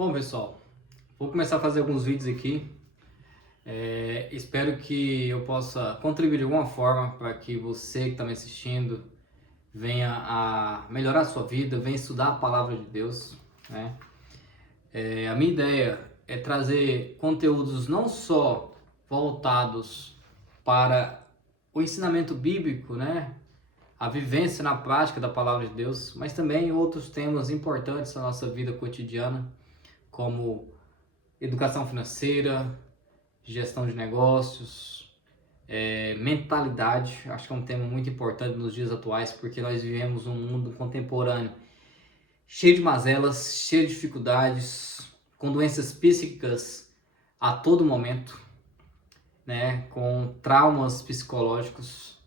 Bom, pessoal, vou começar a fazer alguns vídeos aqui. Espero que eu possa contribuir de alguma forma para que você que está me assistindo venha a melhorar a sua vida, venha estudar a palavra de Deus, né? A minha ideia é trazer conteúdos não só voltados para o ensinamento bíblico, né? A vivência na prática da palavra de Deus, mas também outros temas importantes da nossa vida cotidiana, como educação financeira, gestão de negócios, mentalidade. Acho que é um tema muito importante nos dias atuais, porque nós vivemos um mundo contemporâneo cheio de mazelas, cheio de dificuldades, com doenças psíquicas a todo momento, né? Com traumas psicológicos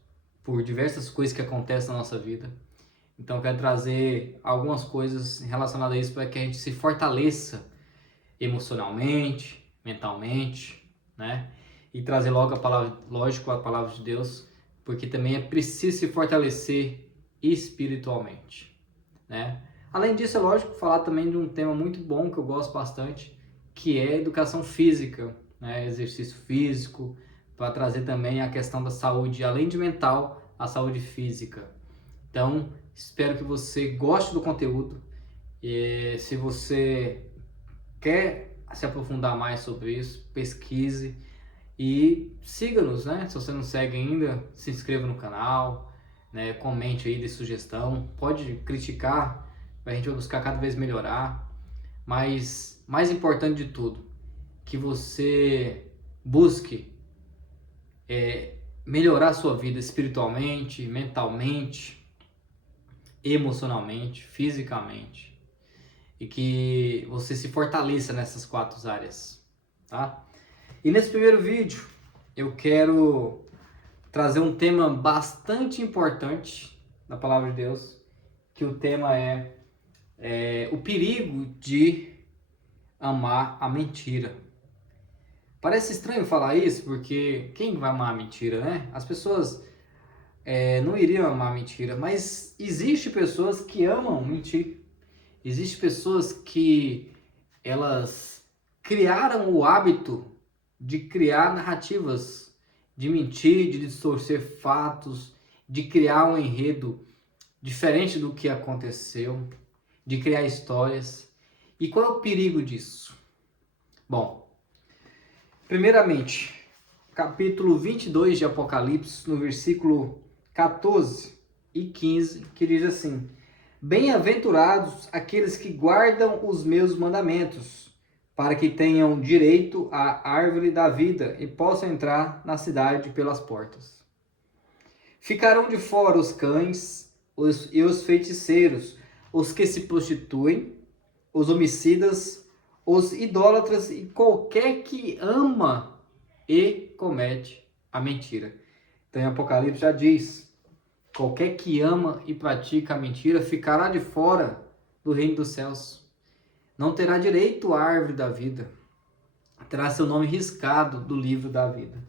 por diversas coisas que acontecem na nossa vida. Então eu quero trazer algumas coisas relacionadas a isso para que a gente se fortaleça emocionalmente, mentalmente, né? E trazer logo a palavra, lógico, a palavra de Deus, porque também é preciso se fortalecer espiritualmente, né? Além disso, é lógico falar também de um tema muito bom que eu gosto bastante, que é educação física, né? Exercício físico, para trazer também a questão da saúde, além de mental, a saúde física. Então, espero que você goste do conteúdo. E se você quer se aprofundar mais sobre isso, pesquise e siga-nos, né? Se você não segue ainda, se inscreva no canal, né? Comente aí de sugestão, pode criticar, a gente vai buscar cada vez melhorar, mas mais importante de tudo, que você busque melhorar a sua vida espiritualmente, mentalmente, emocionalmente, fisicamente, e que você se fortaleça nessas quatro áreas, tá? E nesse primeiro vídeo eu quero trazer um tema bastante importante da palavra de Deus, que o tema é o perigo de amar a mentira. Parece estranho falar isso, porque quem vai amar a mentira, né? As pessoas não iriam amar a mentira, mas existe pessoas que amam mentir. Existem pessoas que elas criaram o hábito de criar narrativas, de mentir, de distorcer fatos, de criar um enredo diferente do que aconteceu, de criar histórias. E qual é o perigo disso? Bom, primeiramente, capítulo 22 de Apocalipse, no versículo 14 e 15, que diz assim: Bem-aventurados aqueles que guardam os meus mandamentos, para que tenham direito à árvore da vida e possam entrar na cidade pelas portas. Ficarão de fora os cães e os feiticeiros, os que se prostituem, os homicidas, os idólatras e qualquer que ama e comete a mentira. Então em Apocalipse já diz: qualquer que ama e pratica a mentira ficará de fora do reino dos céus. Não terá direito à árvore da vida. Terá seu nome riscado do livro da vida.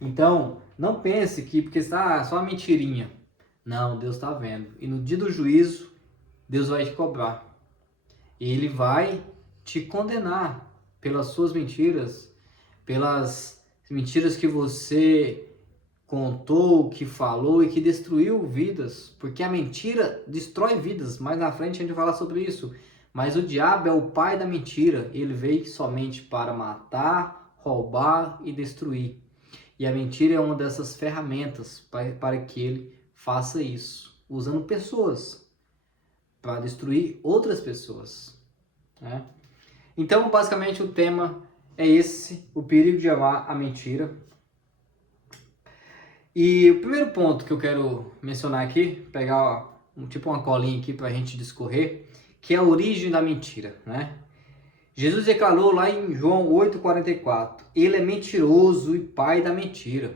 Então, não pense que porque está só uma mentirinha. Não, Deus está vendo. E no dia do juízo, Deus vai te cobrar. E Ele vai te condenar pelas suas mentiras, pelas mentiras que você contou, que falou e que destruiu vidas, porque a mentira destrói vidas. Mais na frente a gente vai falar sobre isso. Mas o diabo é o pai da mentira. Ele veio somente para matar, roubar e destruir. E a mentira é uma dessas ferramentas para que ele faça isso, usando pessoas para destruir outras pessoas, né? Então, basicamente, o tema é esse: o perigo de amar a mentira. E o primeiro ponto que eu quero mencionar aqui, pegar tipo uma colinha aqui para a gente discorrer, que é a origem da mentira, né? Jesus declarou lá em João 8,44: Ele é mentiroso e pai da mentira.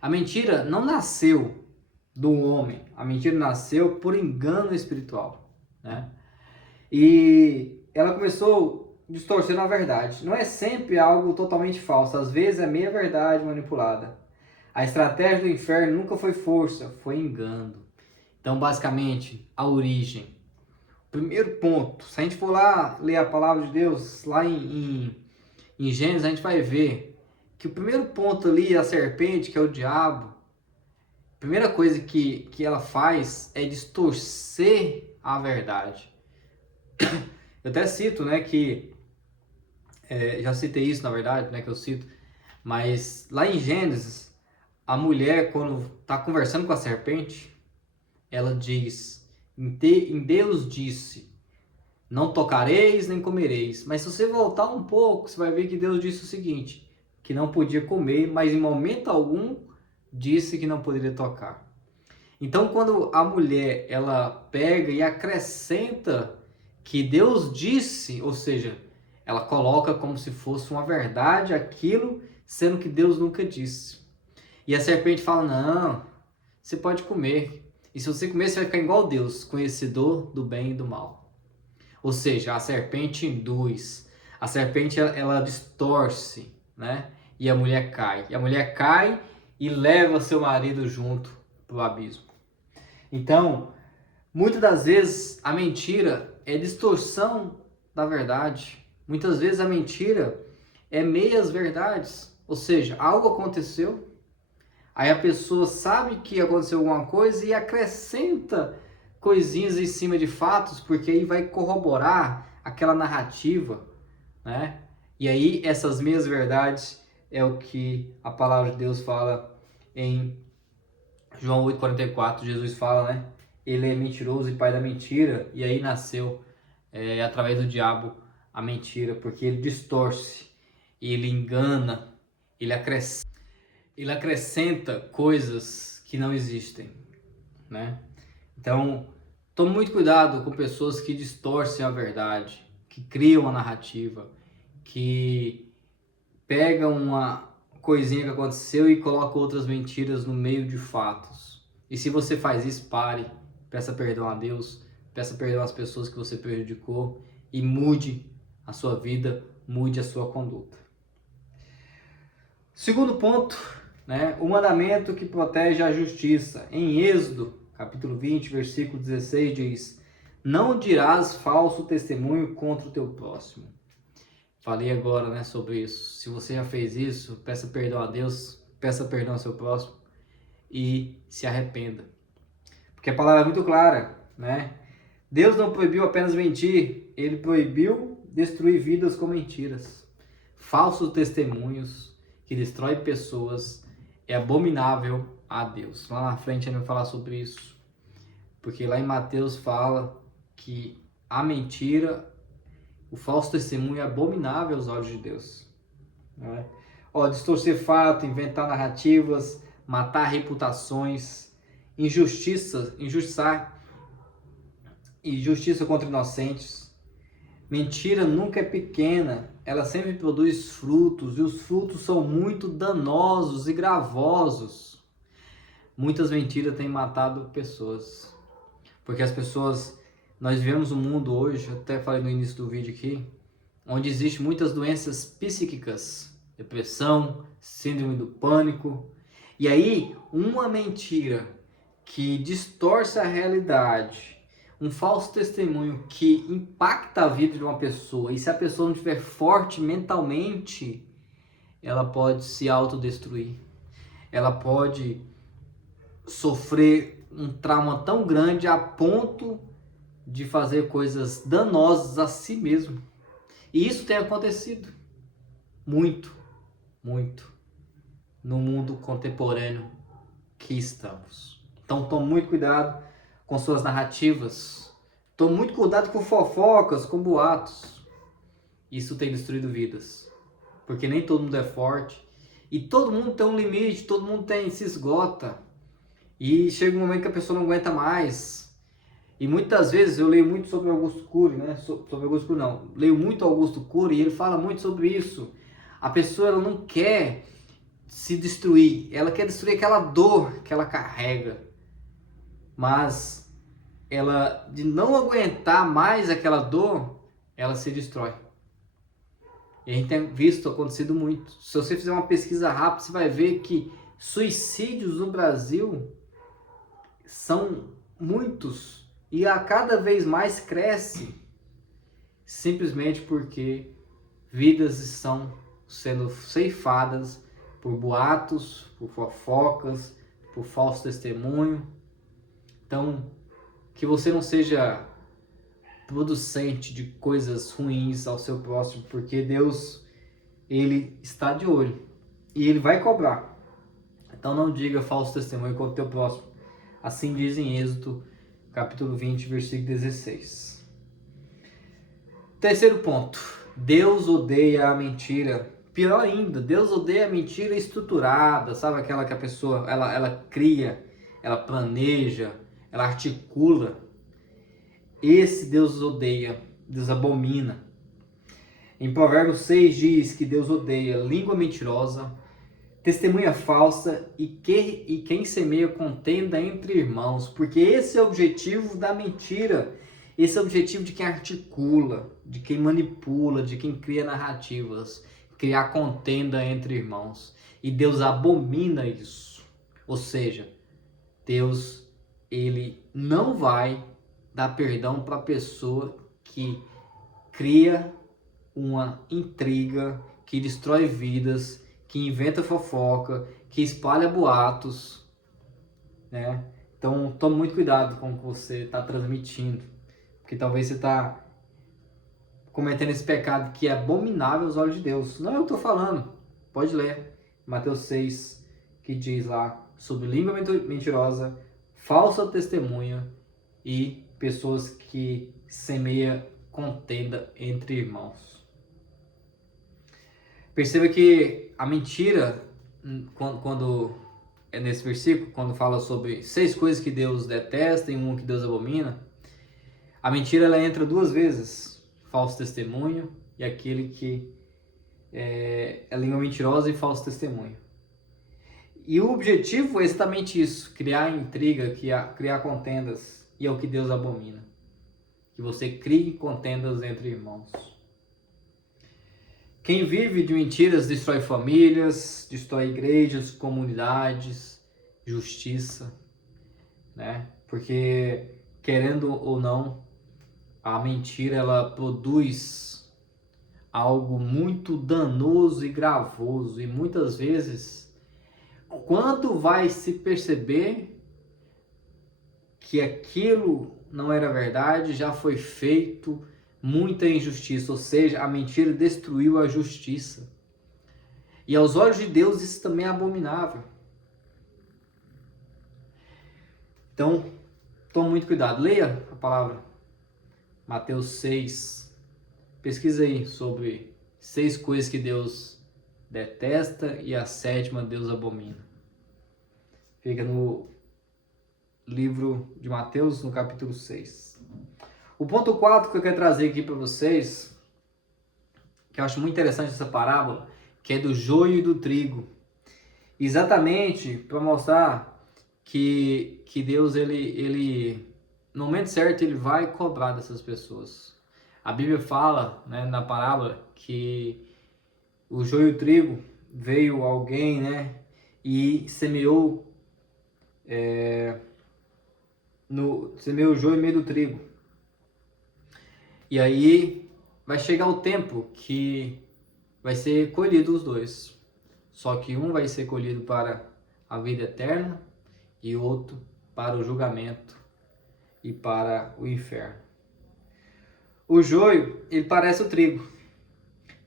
A mentira não nasceu do homem, a mentira nasceu por engano espiritual, né? E ela começou distorcendo a verdade. Não é sempre algo totalmente falso, às vezes é meia verdade manipulada. A estratégia do inferno nunca foi força, foi engano. Então, basicamente, a origem. O Primeiro ponto, se a gente for lá ler a palavra de Deus, lá em Gênesis, a gente vai ver que o primeiro ponto ali, a serpente, que é o diabo, a primeira coisa que ela faz é distorcer a verdade. Eu até cito, né, já citei isso na verdade, né, que eu cito, mas lá em Gênesis, a mulher, quando está conversando com a serpente, ela diz, em Deus disse, não tocareis nem comereis. Mas se você voltar um pouco, você vai ver que Deus disse o seguinte, que não podia comer, mas em momento algum disse que não poderia tocar. Então, quando a mulher ela pega e acrescenta que Deus disse, ou seja, ela coloca como se fosse uma verdade aquilo, sendo que Deus nunca disse. E a serpente fala, não, você pode comer. E se você comer, você vai ficar igual Deus, conhecedor do bem e do mal. Ou seja, a serpente induz, a serpente ela distorce, né? E a mulher cai. E a mulher cai e leva seu marido junto para o abismo. Então, muitas das vezes a mentira é distorção da verdade. Muitas vezes a mentira é meias verdades. Ou seja, algo aconteceu, aí a pessoa sabe que aconteceu alguma coisa e acrescenta coisinhas em cima de fatos, porque aí vai corroborar aquela narrativa, né? E aí essas meias verdades é o que a palavra de Deus fala em João 8,44, Jesus fala, né? Ele é mentiroso e pai da mentira, e aí nasceu através do diabo a mentira, porque ele distorce, ele engana, ele acrescenta coisas que não existem, né? Então, tome muito cuidado com pessoas que distorcem a verdade, que criam a narrativa, que pegam uma coisinha que aconteceu e colocam outras mentiras no meio de fatos. E se você faz isso, pare, peça perdão a Deus, peça perdão às pessoas que você prejudicou e mude a sua vida, mude a sua conduta. Segundo ponto, né, o mandamento que protege a justiça. Em Êxodo, capítulo 20, versículo 16, diz: não dirás falso testemunho contra o teu próximo. Falei agora, né, sobre isso. Se você já fez isso, peça perdão a Deus, peça perdão ao seu próximo e se arrependa. Porque a palavra é muito clara, né? Deus não proibiu apenas mentir, ele proibiu destruir vidas com mentiras. Falsos testemunhos que destroem pessoas é abominável a Deus. Lá na frente a gente vai falar sobre isso. Porque lá em Mateus fala que a mentira, o falso testemunho é abominável aos olhos de Deus. Não é? Distorcer fato, inventar narrativas, matar reputações, injustiça contra inocentes. Mentira nunca é pequena, ela sempre produz frutos, e os frutos são muito danosos e gravosos. Muitas mentiras têm matado pessoas, porque as pessoas, nós vivemos um mundo hoje, eu até falei no início do vídeo aqui, onde existem muitas doenças psíquicas, depressão, síndrome do pânico, e aí uma mentira que distorce a realidade, um falso testemunho que impacta a vida de uma pessoa, e se a pessoa não estiver forte mentalmente, ela pode se autodestruir, ela pode sofrer um trauma tão grande a ponto de fazer coisas danosas a si mesmo. E isso tem acontecido muito, muito no mundo contemporâneo que estamos. Então tome muito cuidado com suas narrativas. Tome muito cuidado com fofocas, com boatos. Isso tem destruído vidas. Porque nem todo mundo é forte. E todo mundo tem um limite, todo mundo se esgota. E chega um momento que a pessoa não aguenta mais. E muitas vezes eu leio muito sobre Augusto Cury, né? Sobre Augusto Cury não. Leio muito Augusto Cury e ele fala muito sobre isso. A pessoa ela não quer se destruir. Ela quer destruir aquela dor que ela carrega. Mas ela, de não aguentar mais aquela dor, ela se destrói. E a gente tem visto acontecido muito. Se você fizer uma pesquisa rápida, você vai ver que suicídios no Brasil são muitos e a cada vez mais cresce, simplesmente porque vidas estão sendo ceifadas por boatos, por fofocas, por falso testemunho. Então, que você não seja producente de coisas ruins ao seu próximo, porque Deus, ele está de olho e ele vai cobrar. Então não diga falso testemunho contra o teu próximo. Assim diz em Êxodo, capítulo 20, versículo 16. Terceiro ponto. Deus odeia a mentira. Pior ainda, Deus odeia a mentira estruturada, sabe? Aquela que a pessoa, ela cria, ela planeja, ela articula. Esse Deus odeia, Deus abomina. Em Provérbios 6 diz que Deus odeia língua mentirosa, testemunha falsa e quem semeia contenda entre irmãos, porque esse é o objetivo da mentira, esse é o objetivo de quem articula, de quem manipula, de quem cria narrativas, criar contenda entre irmãos. E Deus abomina isso. Ou seja, Deus, ele não vai dar perdão para a pessoa que cria uma intriga, que destrói vidas, que inventa fofoca, que espalha boatos, né? Então, tome muito cuidado com o que você está transmitindo, porque talvez você está cometendo esse pecado que é abominável aos olhos de Deus. Não é eu que estou falando, pode ler Mateus 6, que diz lá sobre língua mentirosa, falsa testemunha e pessoas que semeiam contenda entre irmãos. Perceba que a mentira, quando é nesse versículo, quando fala sobre 6 coisas que Deus detesta e uma que Deus abomina, a mentira ela entra 2 vezes, falso testemunho e aquele que é língua mentirosa e falso testemunho. E o objetivo é exatamente isso, criar intriga, criar contendas, e é o que Deus abomina. Que você crie contendas entre irmãos. Quem vive de mentiras destrói famílias, destrói igrejas, comunidades, justiça, né? Porque, querendo ou não, a mentira ela produz algo muito danoso e gravoso. E muitas vezes, quando vai se perceber que aquilo não era verdade, já foi feito muita injustiça, ou seja, a mentira destruiu a justiça. E aos olhos de Deus isso também é abominável. Então, tome muito cuidado. Leia a palavra Mateus 6. Pesquisa aí sobre 6 coisas que Deus detesta e a 7ª Deus abomina. Fica no livro de Mateus, no capítulo 6. O ponto 4 que eu quero trazer aqui para vocês, que eu acho muito interessante essa parábola, que é do joio e do trigo. Exatamente para mostrar que Deus, ele, no momento certo, ele vai cobrar dessas pessoas. A Bíblia fala, né, na parábola que o joio e o trigo, veio alguém, né, e semeou, semeou o joio no meio do trigo. E aí vai chegar o tempo que vai ser colhido os dois. Só que um vai ser colhido para a vida eterna e outro para o julgamento e para o inferno. O joio, ele parece o trigo.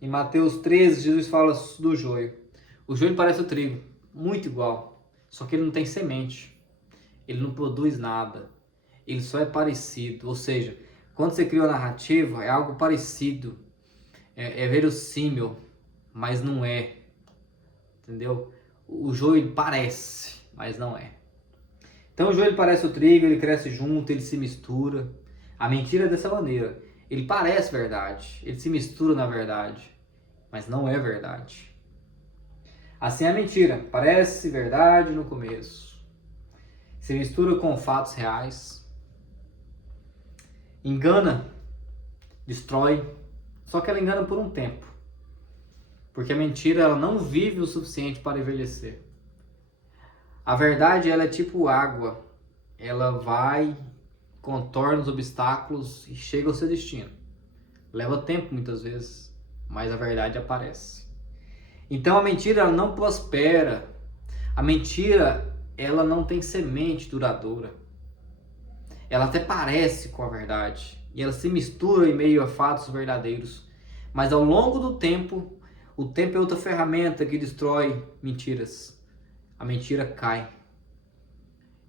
Em Mateus 13, Jesus fala do joio. O joio parece o trigo, muito igual. Só que ele não tem semente. Ele não produz nada. Ele só é parecido. Ou seja, quando você cria uma narrativa, é algo parecido. É verossímil, mas não é. Entendeu? O joio parece, mas não é. Então o joio parece o trigo, ele cresce junto, ele se mistura. A mentira é dessa maneira. Ele parece verdade, ele se mistura na verdade, mas não é verdade. Assim é a mentira, parece verdade no começo. Se mistura com fatos reais. Engana, destrói, só que ela engana por um tempo. Porque a mentira ela não vive o suficiente para envelhecer. A verdade ela é tipo água, ela vai contorna os obstáculos e chega ao seu destino. Leva tempo muitas vezes, mas a verdade aparece. Então a mentira ela não prospera. A mentira ela não tem semente duradoura. Ela até parece com a verdade e ela se mistura em meio a fatos verdadeiros. Mas ao longo do tempo, o tempo é outra ferramenta que destrói mentiras. A mentira cai.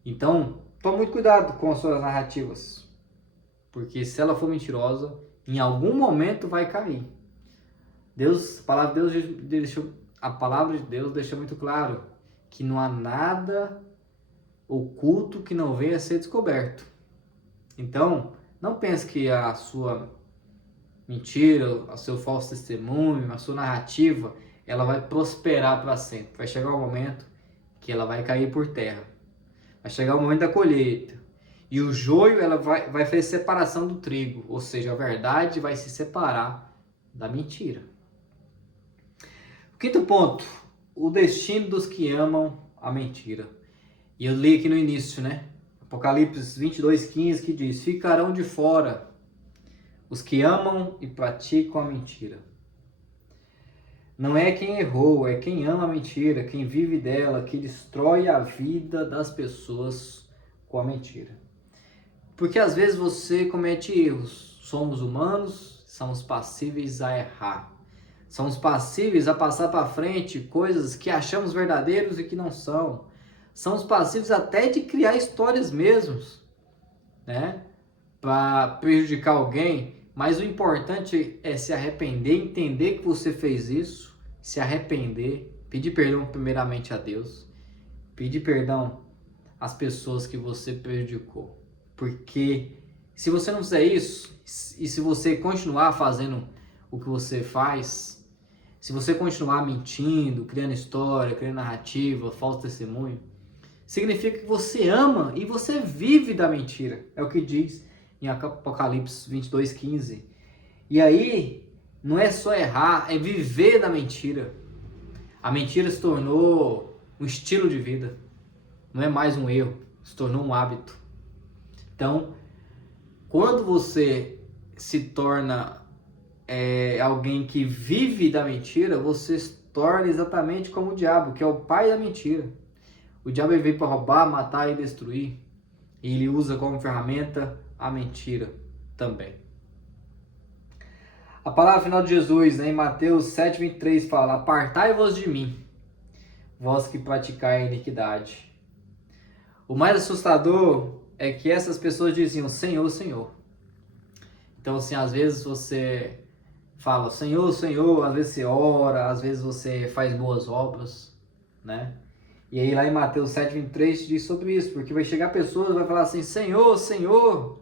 Então, tome muito cuidado com as suas narrativas, porque se ela for mentirosa, em algum momento vai cair. A palavra de Deus deixa muito claro que não há nada oculto que não venha a ser descoberto. Então, não pense que a sua mentira, o seu falso testemunho, a sua narrativa, ela vai prosperar para sempre. Vai chegar um momento que ela vai cair por terra. Vai chegar o momento da colheita. E o joio ela vai fazer separação do trigo. Ou seja, a verdade vai se separar da mentira. O quinto ponto. O destino dos que amam a mentira. E eu li aqui no início, né? Apocalipse 22:15 que diz: ficarão de fora os que amam e praticam a mentira. Não é quem errou, é quem ama a mentira, quem vive dela, que destrói a vida das pessoas com a mentira. Porque às vezes você comete erros. Somos humanos, somos passíveis a errar. Somos passíveis a passar para frente coisas que achamos verdadeiros e que não são. Somos passíveis até de criar histórias mesmos, né? Para prejudicar alguém. Mas o importante é se arrepender, entender que você fez isso, se arrepender, pedir perdão primeiramente a Deus, pedir perdão às pessoas que você prejudicou. Porque se você não fizer isso, e se você continuar fazendo o que você faz, se você continuar mentindo, criando história, criando narrativa, falso testemunho, significa que você ama e você vive da mentira. É o que diz em Apocalipse 22:15. E aí, não é só errar, é viver da mentira. A mentira se tornou um estilo de vida. Não é mais um erro, se tornou um hábito. Então, quando você se torna alguém que vive da mentira, você se torna exatamente como o diabo, que é o pai da mentira. O diabo veio para roubar, matar e destruir. E ele usa como ferramenta a mentira também. A palavra final de Jesus, né, em Mateus 7:23 fala: apartai-vos de mim, vós que praticai a iniquidade. O mais assustador é que essas pessoas diziam: Senhor, Senhor. Então, assim, às vezes você fala Senhor, Senhor, às vezes você ora, às vezes você faz boas obras, né? E aí lá em Mateus 7:23 diz sobre isso, porque vai chegar pessoas e vai falar assim: Senhor, Senhor,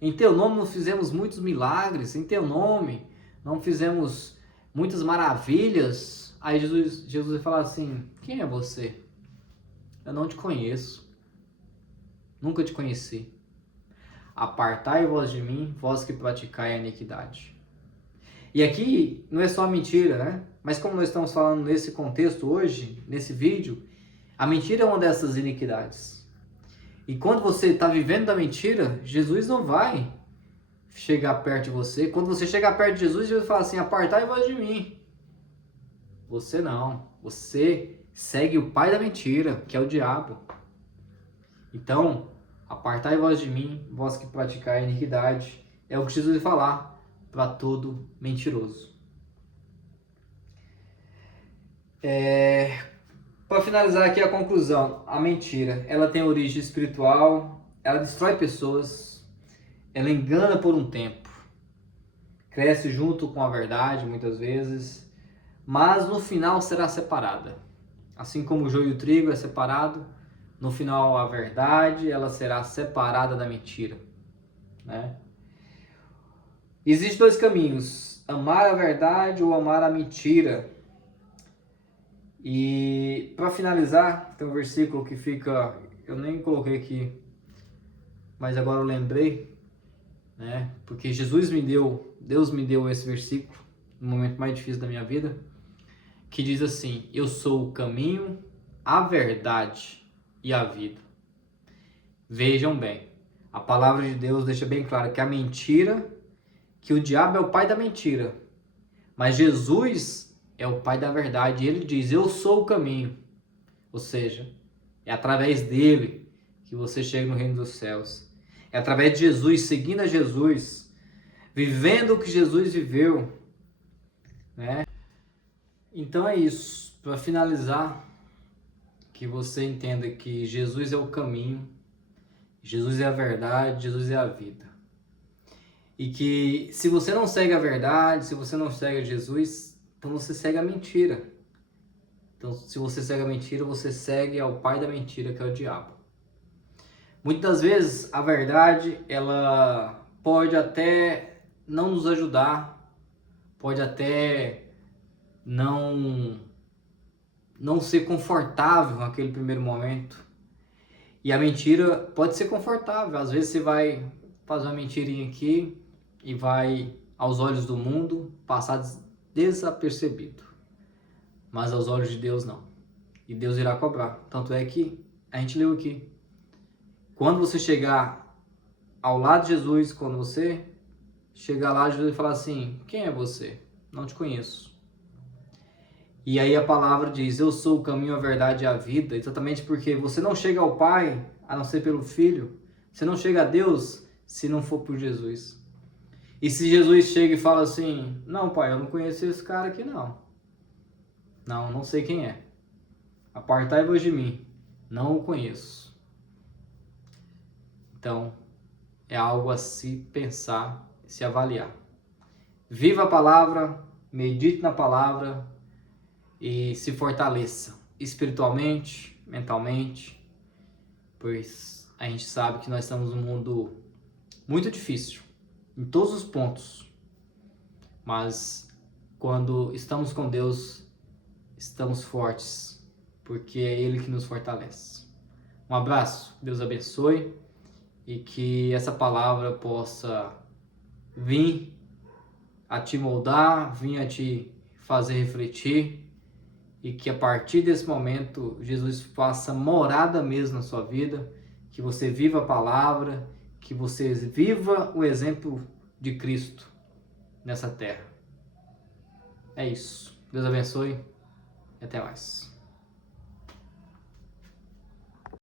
em teu nome não fizemos muitos milagres, em teu nome não fizemos muitas maravilhas. Aí Jesus vai falar assim: quem é você? Eu não te conheço, nunca te conheci. Apartai-vos de mim, vós que praticai a iniquidade. E aqui não é só a mentira, né? Mas como nós estamos falando nesse contexto hoje, nesse vídeo, a mentira é uma dessas iniquidades. E quando você está vivendo da mentira, Jesus não vai chegar perto de você. Quando você chegar perto de Jesus, Jesus fala assim: apartai-vos de mim. Você não. Você segue o pai da mentira, que é o diabo. Então, apartai-vos de mim, vós que praticai a iniquidade. É o que Jesus vai falar para todo mentiroso. Para finalizar aqui a conclusão, a mentira, ela tem origem espiritual, ela destrói pessoas, ela engana por um tempo, cresce junto com a verdade muitas vezes, mas no final será separada. Assim como o joio e o trigo é separado, no final a verdade ela será separada da mentira, né? Existem dois caminhos: amar a verdade ou amar a mentira. E para finalizar, tem um versículo que fica, eu nem coloquei aqui, mas agora eu lembrei, né? Porque Deus me deu esse versículo no momento mais difícil da minha vida, que diz assim: eu sou o caminho, a verdade e a vida. Vejam bem, A palavra de Deus deixa bem claro que a mentira, que o diabo é o pai da mentira, mas Jesus é o pai da verdade. E ele diz: eu sou o caminho. Ou seja, é através dele que você chega no reino dos céus. É através de Jesus, seguindo a Jesus, vivendo o que Jesus viveu, né? Então é isso. Para finalizar, que você entenda que Jesus é o caminho, Jesus é a verdade, Jesus é a vida. E que se você não segue a verdade, se você não segue Jesus, então você segue a mentira. Então, se você segue a mentira, você segue ao pai da mentira, que é o diabo. Muitas vezes a verdade, ela pode até não nos ajudar, pode até não ser confortável naquele primeiro momento. E a mentira pode ser confortável. Às vezes você vai fazer uma mentirinha aqui e vai, aos olhos do mundo, passar desapercebido. Mas aos olhos de Deus não. E Deus irá cobrar. Tanto é que a gente leu aqui. Quando você chegar ao lado de Jesus, quando você chegar lá, Jesus vai falar assim: quem é você? Não te conheço. E aí a palavra diz: eu sou o caminho, a verdade e a vida. Exatamente porque você não chega ao Pai a não ser pelo Filho. Você não chega a Deus se não for por Jesus. E se Jesus chega e fala assim: não, Pai, eu não conheço esse cara aqui não. Não sei quem é. Apartai-vos de mim. Não o conheço. Então, é algo a se pensar, se avaliar. Viva a palavra, medite na palavra e se fortaleça espiritualmente, mentalmente, pois a gente sabe que nós estamos num mundo muito difícil, em todos os pontos, mas quando estamos com Deus, estamos fortes, porque é Ele que nos fortalece. Um abraço, Deus abençoe e que essa palavra possa vir a te moldar, vir a te fazer refletir e que a partir desse momento Jesus faça morada mesmo na sua vida, que você viva a palavra, que você viva o exemplo de Cristo nessa terra. É isso. Deus abençoe e até mais.